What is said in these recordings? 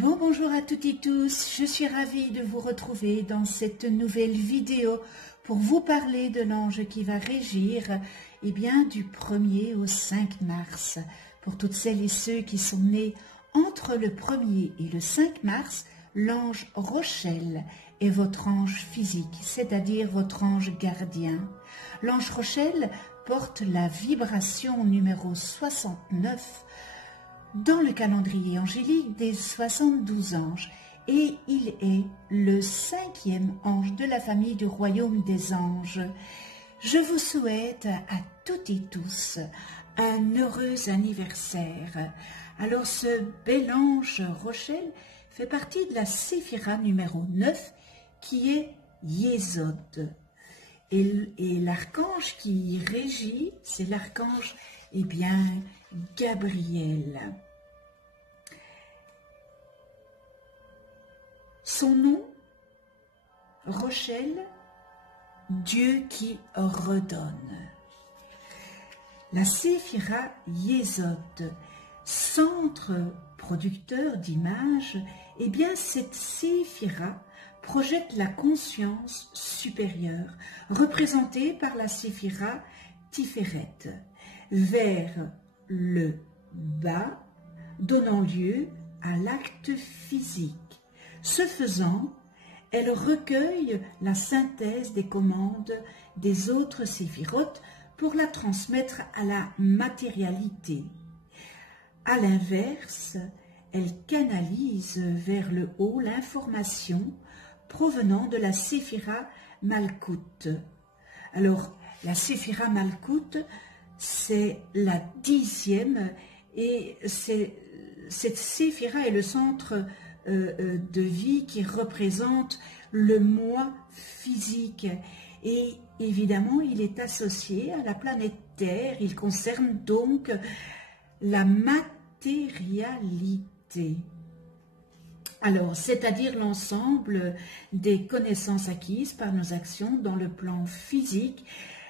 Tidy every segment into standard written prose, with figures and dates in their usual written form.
Bonjour à toutes et tous, je suis ravie de vous retrouver dans cette nouvelle vidéo pour vous parler de l'ange qui va régir du 1er au 5 mars. Pour toutes celles et ceux qui sont nés entre le 1er et le 5 mars, l'ange Rochelle est votre ange physique, c'est-à-dire votre ange gardien. L'ange Rochelle porte la vibration numéro 69 dans le calendrier angélique des 72 anges, et il est le 5e ange de la famille du royaume des anges. Je vous souhaite à toutes et tous un heureux anniversaire. Alors ce bel ange Rochelle fait partie de la séphira numéro 9 qui est Yésod. Et l'archange qui y régit, c'est l'archange Gabriel. Son nom, Rochelle, Dieu qui redonne. La séphira Yésod, centre producteur d'images, cette séphira projette la conscience supérieure, représentée par la séphira Tiferet, vers le bas, donnant lieu à l'acte physique. Ce faisant, elle recueille la synthèse des commandes des autres séphirotes pour la transmettre à la matérialité. À l'inverse, elle canalise vers le haut l'information provenant de la séphira Malkout. Alors, la séphira Malkout, c'est la 10e et cette séphira est le centre de vie qui représente le moi physique. Et évidemment, il est associé à la planète Terre. Il concerne donc la matérialité. Alors, c'est-à-dire l'ensemble des connaissances acquises par nos actions dans le plan physique,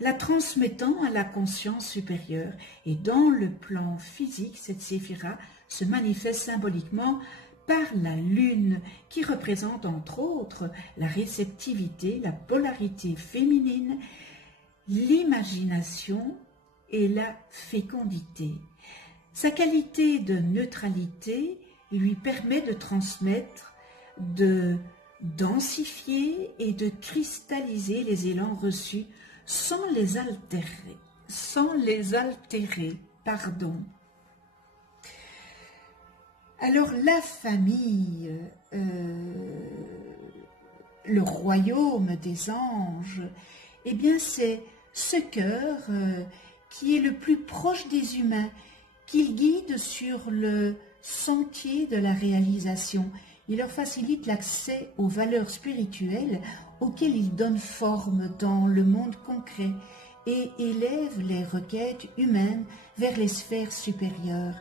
la transmettant à la conscience supérieure. Et dans le plan physique, cette séphira se manifeste symboliquement par la lune, qui représente entre autres la réceptivité, la polarité féminine, l'imagination et la fécondité. Sa qualité de neutralité lui permet de transmettre, de densifier et de cristalliser les élans reçus sans les altérer. Alors la famille, le royaume des anges, c'est ce cœur qui est le plus proche des humains, qu'il guide sur le sentier de la réalisation. Il leur facilite l'accès aux valeurs spirituelles auxquelles il donne forme dans le monde concret et élève les requêtes humaines vers les sphères supérieures.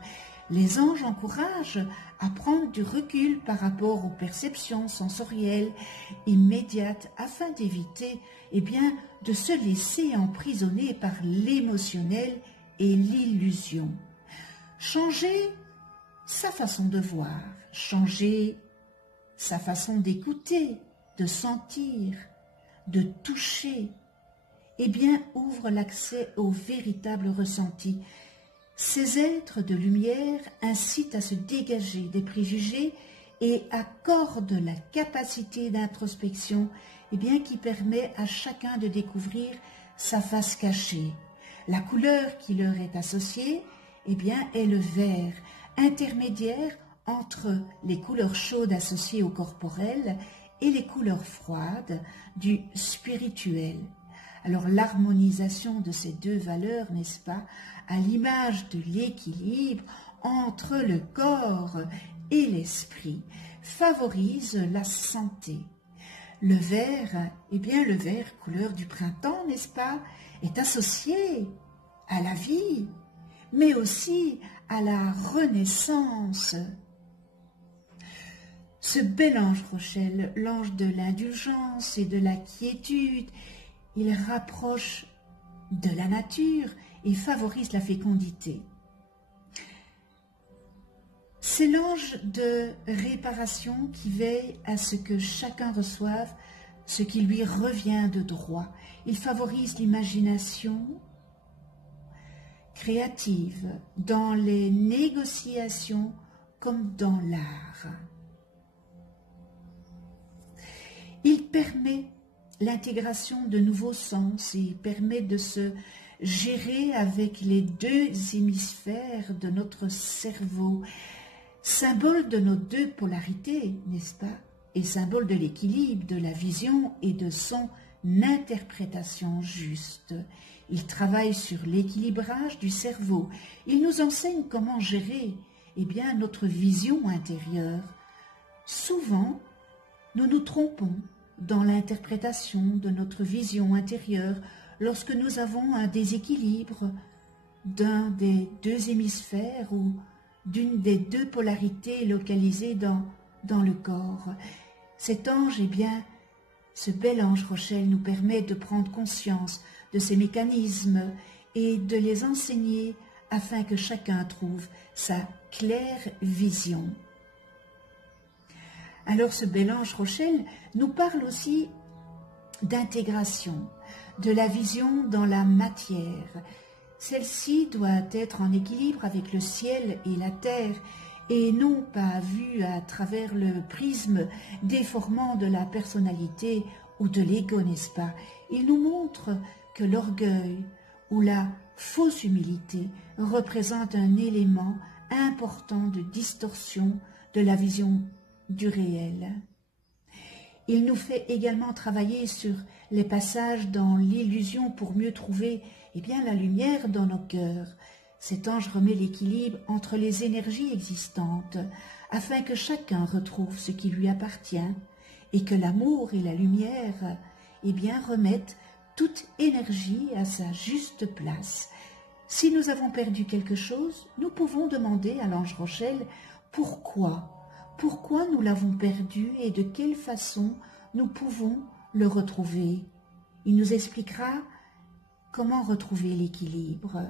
Les anges encouragent à prendre du recul par rapport aux perceptions sensorielles immédiates afin d'éviter de se laisser emprisonner par l'émotionnel et l'illusion. Changer sa façon de voir, changer sa façon d'écouter, de sentir, de toucher, ouvre l'accès au véritable ressenti. Ces êtres de lumière incitent à se dégager des préjugés et accordent la capacité d'introspection qui permet à chacun de découvrir sa face cachée. La couleur qui leur est associée est le vert, intermédiaire entre les couleurs chaudes associées au corporel et les couleurs froides du spirituel. Alors l'harmonisation de ces deux valeurs, n'est-ce pas, à l'image de l'équilibre entre le corps et l'esprit, favorise la santé. Le vert, le vert couleur du printemps, n'est-ce pas, est associé à la vie, mais aussi à la renaissance. Ce bel ange Rochelle, l'ange de l'indulgence et de la quiétude, il rapproche de la nature et favorise la fécondité. C'est l'ange de réparation qui veille à ce que chacun reçoive ce qui lui revient de droit. Il favorise l'imagination créative dans les négociations comme dans l'art. Il permet l'intégration de nouveaux sens et permet de se gérer avec les deux hémisphères de notre cerveau, symbole de nos deux polarités, n'est-ce pas? Et symbole de l'équilibre, de la vision et de son interprétation juste. Il travaille sur l'équilibrage du cerveau. Il nous enseigne comment gérer notre vision intérieure. Souvent, nous nous trompons dans l'interprétation de notre vision intérieure lorsque nous avons un déséquilibre d'un des deux hémisphères ou d'une des deux polarités localisées dans le corps. Cet ange, ce bel ange Rochelle nous permet de prendre conscience de ces mécanismes et de les enseigner afin que chacun trouve sa claire vision. Alors ce bel ange Rochelle nous parle aussi d'intégration, de la vision dans la matière. Celle-ci doit être en équilibre avec le ciel et la terre, et non pas vue à travers le prisme déformant de la personnalité ou de l'ego, n'est-ce pas? Il nous montre que l'orgueil ou la fausse humilité représente un élément important de distorsion de la vision du réel. Il nous fait également travailler sur les passages dans l'illusion pour mieux trouver la lumière dans nos cœurs. Cet ange remet l'équilibre entre les énergies existantes afin que chacun retrouve ce qui lui appartient et que l'amour et la lumière remettent toute énergie à sa juste place. Si nous avons perdu quelque chose, nous pouvons demander à l'ange Rochelle pourquoi nous l'avons perdu et de quelle façon nous pouvons le retrouver. Il nous expliquera comment retrouver l'équilibre.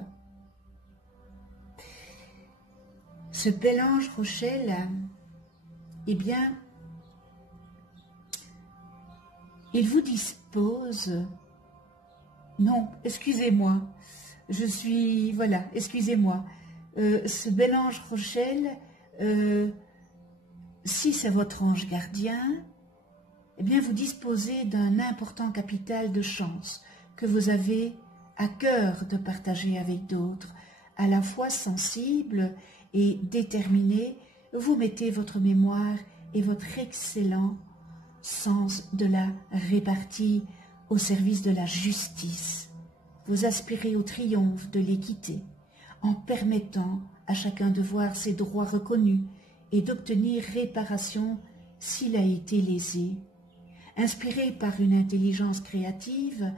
Ce bel ange Rochelle, il vous dispose... Non, excusez-moi, excusez-moi. Ce bel ange Rochelle, si c'est votre ange gardien, vous disposez d'un important capital de chance que vous avez à cœur de partager avec d'autres. À la fois sensible et déterminé, vous mettez votre mémoire et votre excellent sens de la répartie au service de la justice. Vous aspirez au triomphe de l'équité en permettant à chacun de voir ses droits reconnus et d'obtenir réparation s'il a été lésé. Inspiré par une intelligence créative,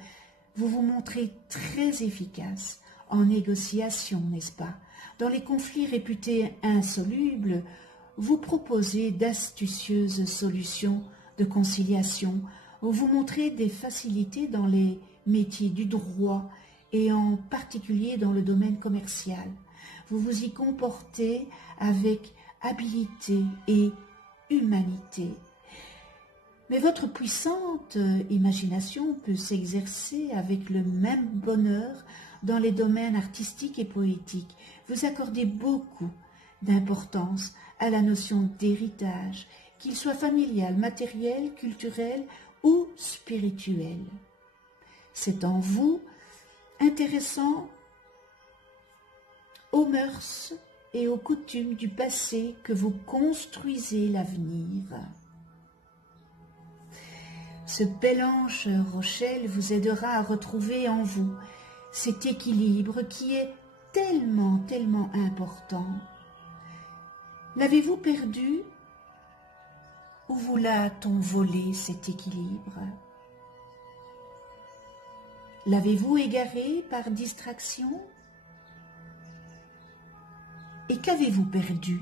vous vous montrez très efficace en négociation, n'est-ce pas? Dans les conflits réputés insolubles, vous proposez d'astucieuses solutions de conciliation. Vous montrez des facilités dans les métiers du droit et en particulier dans le domaine commercial. Vous vous y comportez avec habileté et humanité. Mais votre puissante imagination peut s'exercer avec le même bonheur dans les domaines artistiques et poétiques. Vous accordez beaucoup d'importance à la notion d'héritage, qu'il soit familial, matériel, culturel ou spirituel. C'est en vous intéressant aux mœurs et aux coutumes du passé que vous construisez l'avenir. Ce bel ange Rochelle vous aidera à retrouver en vous cet équilibre qui est tellement, tellement important. L'avez-vous perdu ou vous l'a-t-on volé, cet équilibre? L'avez-vous égaré par distraction? Et qu'avez-vous perdu?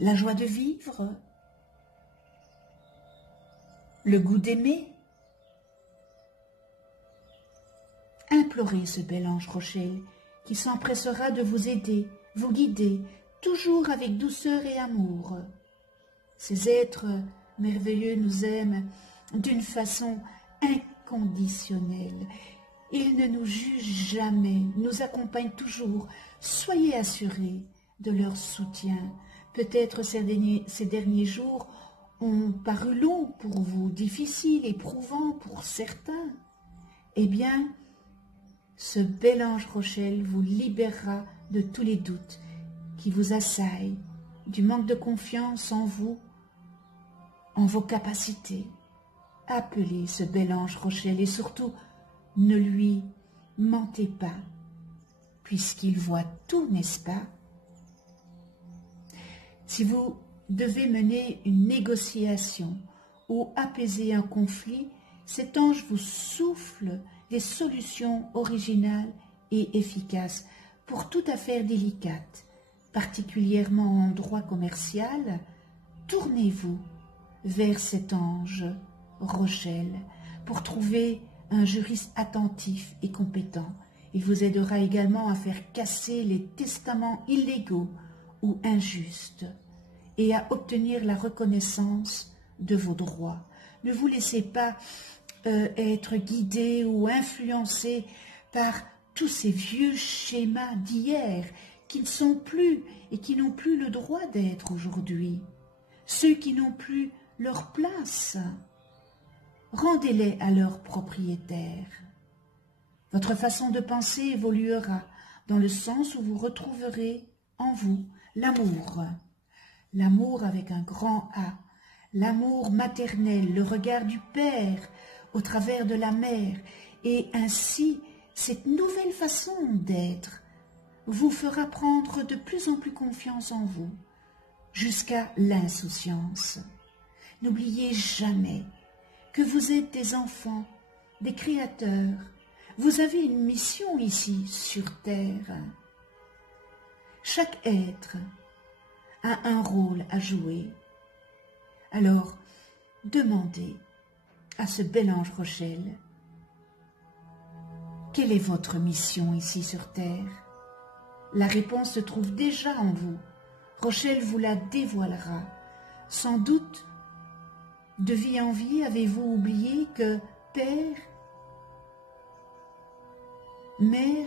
La joie de vivre? Le goût d'aimer? Implorez ce bel ange Rochelle qui s'empressera de vous aider, vous guider, toujours avec douceur et amour. Ces êtres merveilleux nous aiment d'une façon inconditionnelle. Ils ne nous jugent jamais, nous accompagnent toujours. Soyez assurés de leur soutien. Peut-être ces derniers jours ont paru longs pour vous, difficiles, éprouvants pour certains. Eh bien, ce bel ange Rochelle vous libérera de tous les doutes qui vous assaillent, du manque de confiance en vous, en vos capacités. Appelez ce bel ange Rochelle et surtout, ne lui mentez pas, puisqu'il voit tout, n'est-ce pas? Si vous devez mener une négociation ou apaiser un conflit, cet ange vous souffle des solutions originales et efficaces pour toute affaire délicate, particulièrement en droit commercial. Tournez-vous vers cet ange Rochelle pour trouver un juriste attentif et compétent. Il vous aidera également à faire casser les testaments illégaux ou injustes et à obtenir la reconnaissance de vos droits. Ne vous laissez pas être guidé ou influencé par tous ces vieux schémas d'hier qui ne sont plus et qui n'ont plus le droit d'être aujourd'hui. Ceux qui n'ont plus leur place, rendez-les à leurs propriétaires. Votre façon de penser évoluera dans le sens où vous retrouverez en vous l'amour. L'amour avec un grand A, l'amour maternel, le regard du Père au travers de la mère, et ainsi cette nouvelle façon d'être vous fera prendre de plus en plus confiance en vous, jusqu'à l'insouciance. N'oubliez jamais que vous êtes des enfants, des créateurs. Vous avez une mission ici sur Terre. Chaque être a un rôle à jouer. Alors, demandez à ce bel ange Rochelle, quelle est votre mission ici sur Terre? La réponse se trouve déjà en vous. Rochelle vous la dévoilera. Sans doute, de vie en vie, avez-vous oublié que Père, Mère,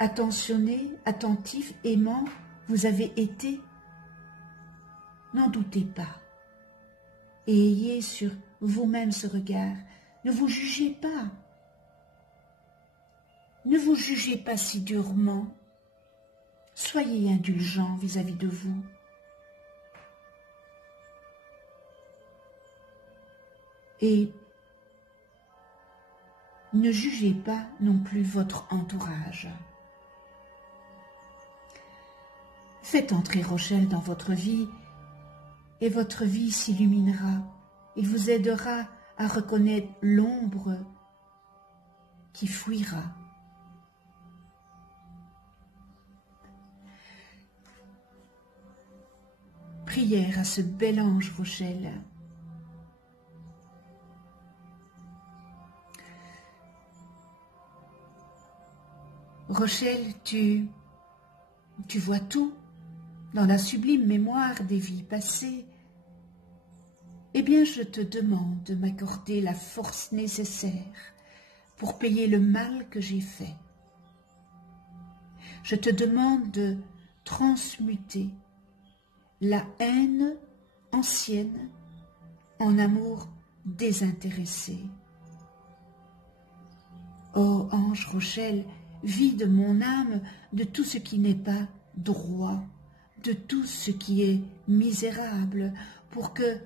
attentionné, attentif, aimant, vous avez été? N'en doutez pas. Et ayez sur vous-même ce regard. Ne vous jugez pas. Ne vous jugez pas si durement. Soyez indulgents vis-à-vis de vous. Et ne jugez pas non plus votre entourage. Faites entrer Rochelle dans votre vie et votre vie s'illuminera. Il vous aidera à reconnaître l'ombre qui fuira. Prière à ce bel ange Rochelle. Rochelle, tu vois tout dans la sublime mémoire des vies passées. Eh bien, je te demande de m'accorder la force nécessaire pour payer le mal que j'ai fait. Je te demande de transmuter la haine ancienne en amour désintéressé. Ô ange Rochelle, vide mon âme de tout ce qui n'est pas droit, de tout ce qui est misérable, pour que,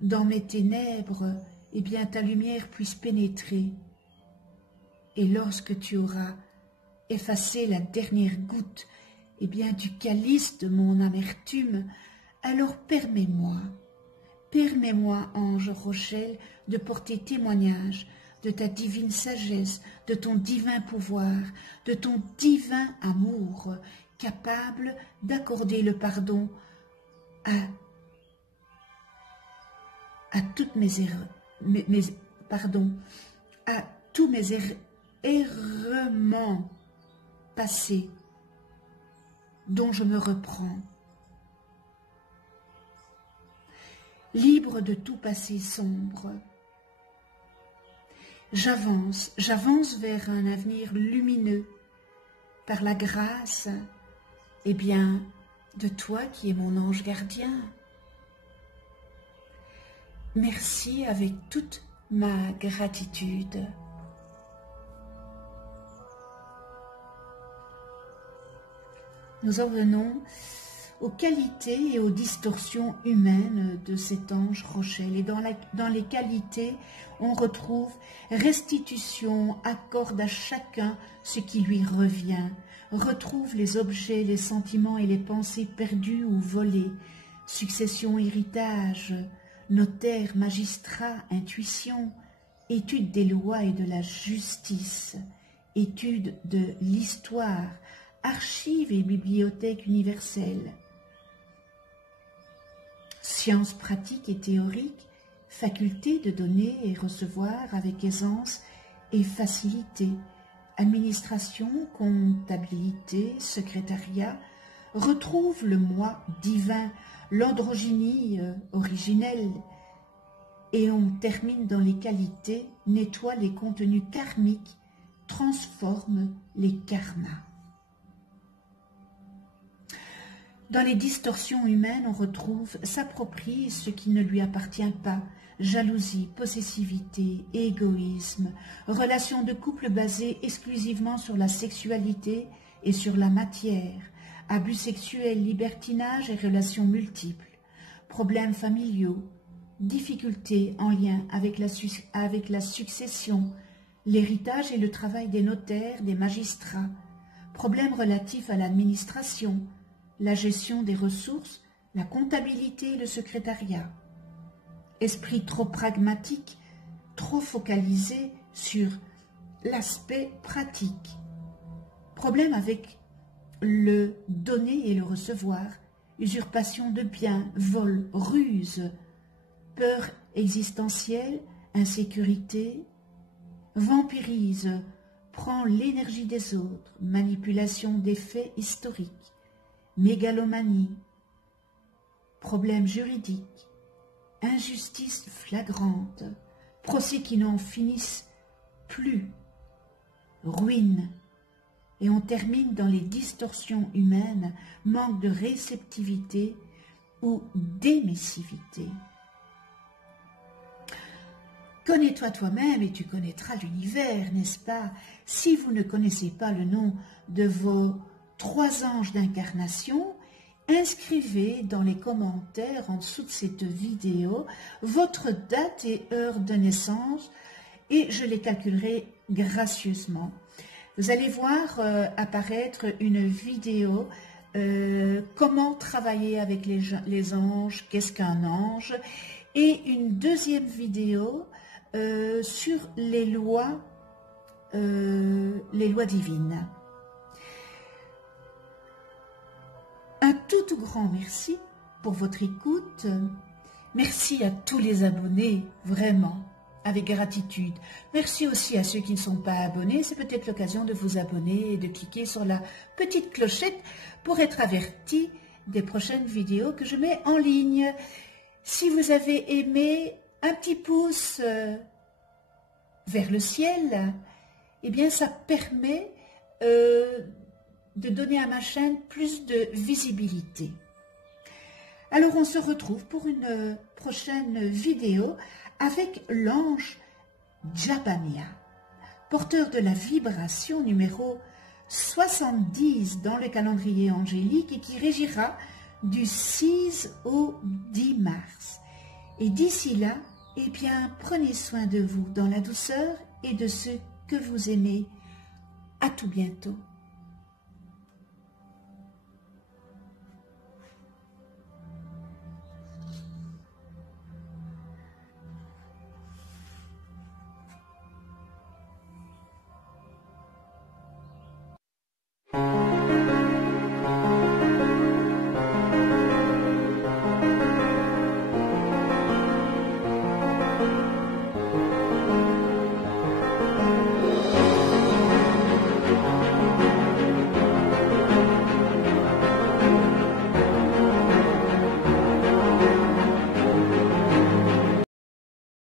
dans mes ténèbres, eh bien, ta lumière puisse pénétrer. Et lorsque tu auras effacé la dernière goutte, eh bien, du calice de mon amertume, alors permets-moi, ange Rochelle, de porter témoignage de ta divine sagesse, de ton divin pouvoir, de ton divin amour, capable d'accorder le pardon à toutes mes erreurs, à tous mes errements passés dont je me reprends. Libre de tout passé sombre, j'avance vers un avenir lumineux, par la grâce, eh bien, de toi qui es mon ange gardien. Merci avec toute ma gratitude. Nous en venons aux qualités et aux distorsions humaines de cet ange Rochelle. Et dans les qualités, on retrouve restitution, accorde à chacun ce qui lui revient, retrouve les objets, les sentiments et les pensées perdus ou volés, succession, héritage, notaire, magistrat, intuition, étude des lois et de la justice, étude de l'histoire, archives et bibliothèque universelle, sciences pratiques et théoriques, faculté de donner et recevoir avec aisance et facilité, administration, comptabilité, secrétariat, retrouve le moi divin, l'androgynie originelle, et on termine dans les qualités, nettoie les contenus karmiques, transforme les karmas. Dans les distorsions humaines, on retrouve s'approprie ce qui ne lui appartient pas, jalousie, possessivité, égoïsme, relations de couple basées exclusivement sur la sexualité et sur la matière, abus sexuels, libertinage et relations multiples, problèmes familiaux, difficultés en lien avec la succession, l'héritage et le travail des notaires, des magistrats, problèmes relatifs à l'administration, la gestion des ressources, la comptabilité et le secrétariat. Esprit trop pragmatique, trop focalisé sur l'aspect pratique. Problème avec le donner et le recevoir, usurpation de biens, vol, ruse, peur existentielle, insécurité, vampirise, prend l'énergie des autres, manipulation des faits historiques, mégalomanie, problèmes juridiques, injustice flagrante, procès qui n'en finissent plus, ruine, et on termine dans les distorsions humaines, manque de réceptivité ou d'émissivité. Connais-toi toi-même et tu connaîtras l'univers, n'est-ce pas? Si vous ne connaissez pas le nom de vos 3 anges d'incarnation, inscrivez dans les commentaires en dessous de cette vidéo votre date et heure de naissance et je les calculerai gracieusement. Vous allez voir apparaître une vidéo comment travailler avec les anges, qu'est-ce qu'un ange, et une deuxième vidéo sur les lois divines. Un tout grand merci pour votre écoute. Merci à tous les abonnés, vraiment, avec gratitude. Merci aussi à ceux qui ne sont pas abonnés. C'est peut-être l'occasion de vous abonner et de cliquer sur la petite clochette pour être averti des prochaines vidéos que je mets en ligne. Si vous avez aimé, un petit pouce vers le ciel, eh bien ça permet de donner à ma chaîne plus de visibilité. Alors on se retrouve pour une prochaine vidéo avec l'ange Jabania, porteur de la vibration numéro 70 dans le calendrier angélique et qui régira du 6 au 10 mars. Et d'ici là, eh bien, prenez soin de vous dans la douceur et de ceux que vous aimez. À tout bientôt.